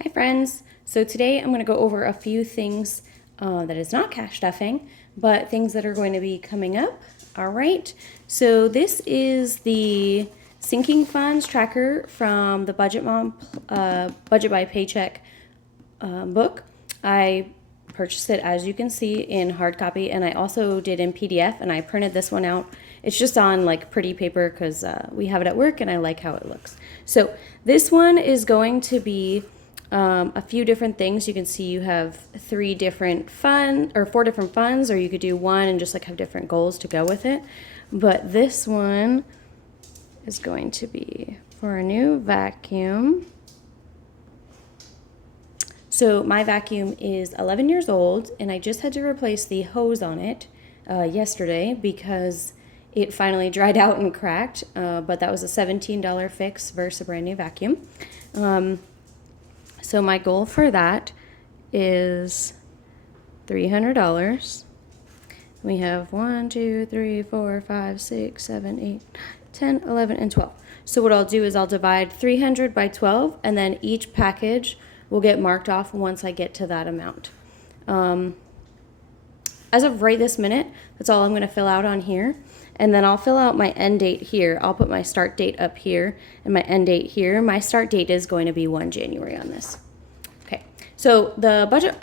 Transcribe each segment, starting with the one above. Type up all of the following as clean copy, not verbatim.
Hi friends! So today I'm going to go over a few things that is not cash stuffing, but things that are going to be coming up. All right, so this is the sinking funds tracker from the Budget by Paycheck book. I purchased it, as you can see, in hard copy, and I also did in PDF, and I printed this one out. It's just on like pretty paper because we have it at work and I like how it looks. So this one is going to be a few different things. You can see you have four different funds, or you could do one and just like have different goals to go with it. But this one is going to be for a new vacuum. So my vacuum is 11 years old, and I just had to replace the hose on it yesterday because it finally dried out and cracked, but that was a $17 fix versus a brand new vacuum. So my goal for that is $300. We have 1, 2, 3, 4, 5, 6, 7, 8, 10, 11, and 12. So what I'll do is I'll divide 300 by 12, and then each package will get marked off once I get to that amount. As of right this minute, that's all I'm going to fill out on here. And then I'll fill out my end date here. I'll put my start date up here and my end date here. My start date is going to be 1 January on this. Okay, so the Budget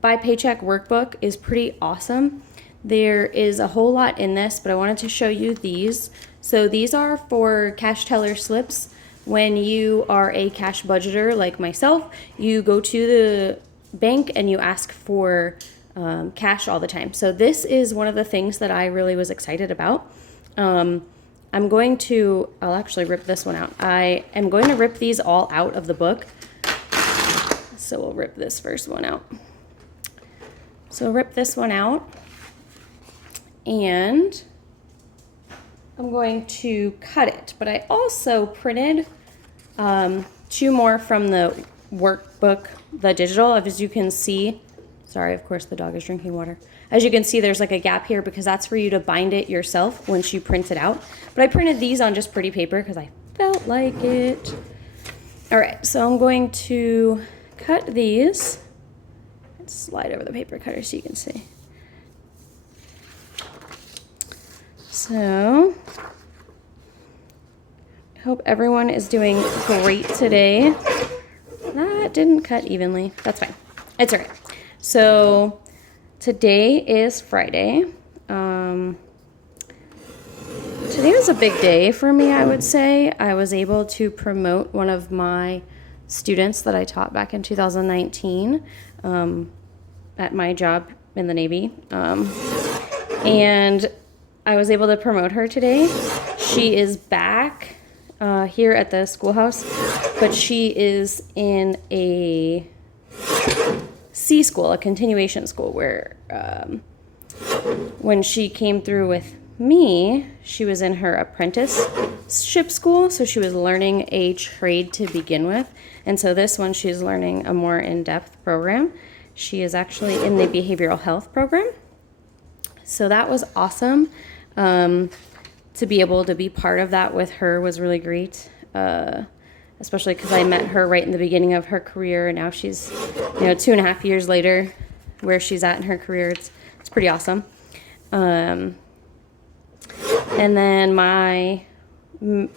by Paycheck workbook is pretty awesome. There is a whole lot in this, but I wanted to show you these. So these are for cash teller slips. When you are a cash budgeter like myself, you go to the bank and you ask for cash all the time. So this is one of the things that I really was excited about. I'll actually rip this one out. I am going to rip these all out of the book. So we'll rip this first one out. So rip this one out, and I'm going to cut it. But I also printed 2 more from the workbook, the digital. As you can see, sorry, of course the dog is drinking water. As you can see, there's like a gap here because that's for you to bind it yourself once you print it out. But I printed these on just pretty paper because I felt like it. All right, so I'm going to cut these. Let's slide over the paper cutter so you can see. So I hope everyone is doing great today. That didn't cut evenly. That's fine. It's all right. So today is Friday. Today was a big day for me, I would say. I was able to promote one of my students that I taught back in 2019 at my job in the Navy. And I was able to promote her today. She is back here at the schoolhouse, but she is in a C school, a continuation school, where when she came through with me, she was in her apprenticeship school, so she was learning a trade to begin with. And so this one, she's learning a more in-depth program. She is actually in the behavioral health program. So that was awesome. To be able to be part of that with her was really great, especially because I met her right in the beginning of her career, and now she's, 2.5 years later, where she's at in her career. It's pretty awesome. And then one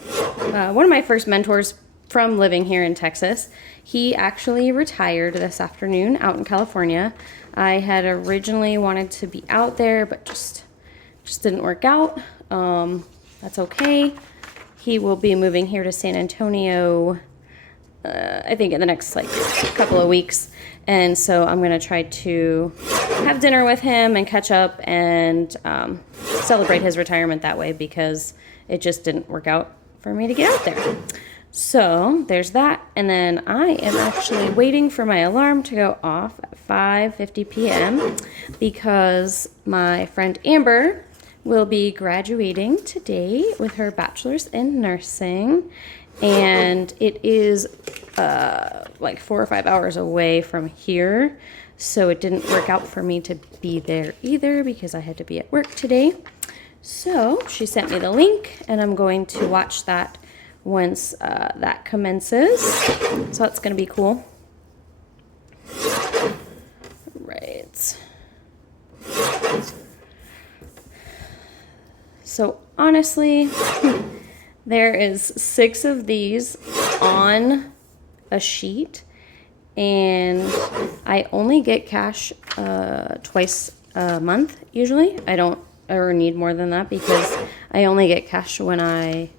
of my first mentors from living here in Texas, he actually retired this afternoon out in California. I had originally wanted to be out there, but just didn't work out. That's okay. He will be moving here to San Antonio, I think in the next couple of weeks. And so I'm going to try to have dinner with him and catch up and celebrate his retirement that way, because it just didn't work out for me to get out there. So there's that. And then I am actually waiting for my alarm to go off at 5:50 p.m. because my friend Amber will be graduating today with her bachelor's in nursing, and it is 4 or 5 hours away from here, so it didn't work out for me to be there either because I had to be at work today. So she sent me the link, and I'm going to watch that once that commences, so that's going to be cool. right. So honestly, there is 6 of these on a sheet, and I only get cash twice a month usually. I don't ever need more than that because I only get cash when I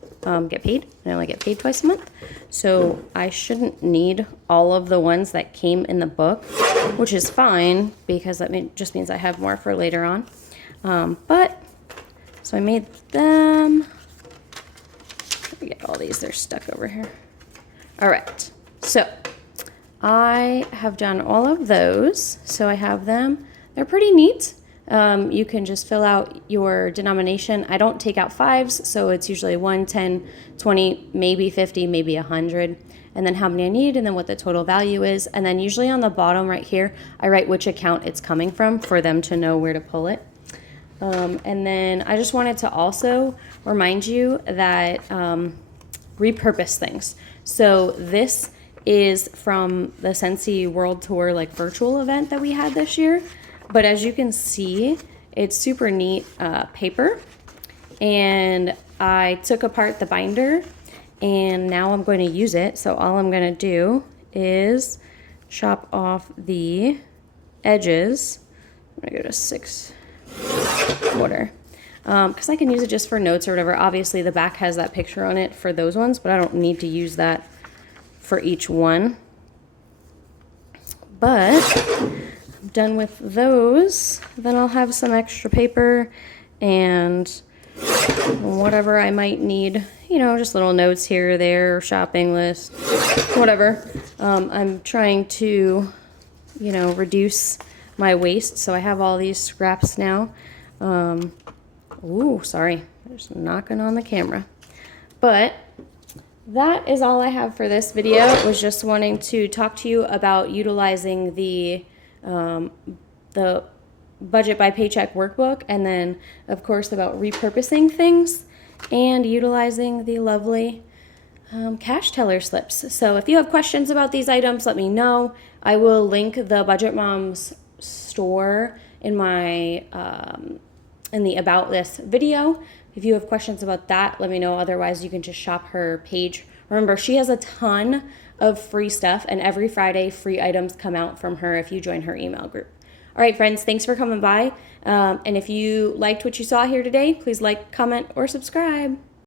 get paid. I only get paid twice a month. So I shouldn't need all of the ones that came in the book, which is fine because that just means I have more for later on. So I made them. Let me get all these, they're stuck over here. All right, so I have done all of those. So I have them, they're pretty neat. You can just fill out your denomination. I don't take out 5s, so it's usually 1, 10, 20, maybe 50, maybe 100, and then how many I need, and then what the total value is. And then usually on the bottom right here, I write which account it's coming from for them to know where to pull it. And then I just wanted to also remind you that repurpose things. So this is from the Scentsy World Tour like virtual event that we had this year. But as you can see, it's super neat paper. And I took apart the binder and now I'm going to use it. So all I'm going to do is chop off the edges. I'm going to go to 6 quarter because I can use it just for notes or whatever. Obviously the back has that picture on it for those ones, but I don't need to use that for each one. But I'm done with those. Then I'll have some extra paper and whatever I might need, you know, just little notes here or there, shopping list, whatever. I'm trying to, you know, reduce my waste, so I have all these scraps now. Ooh, sorry, I'm just knocking on the camera. But that is all I have for this video. It was just wanting to talk to you about utilizing the budget by paycheck workbook, and then of course about repurposing things and utilizing the lovely cash teller slips. So if you have questions about these items, let me know. I will link the Budget Moms store in my in the about this video. If you have questions about that, let me know. Otherwise, you can just shop her page. Remember, she has a ton of free stuff, and every Friday free items come out from her if you join her email group. All right, friends, thanks for coming by. And if you liked what you saw here today, please like, comment, or subscribe.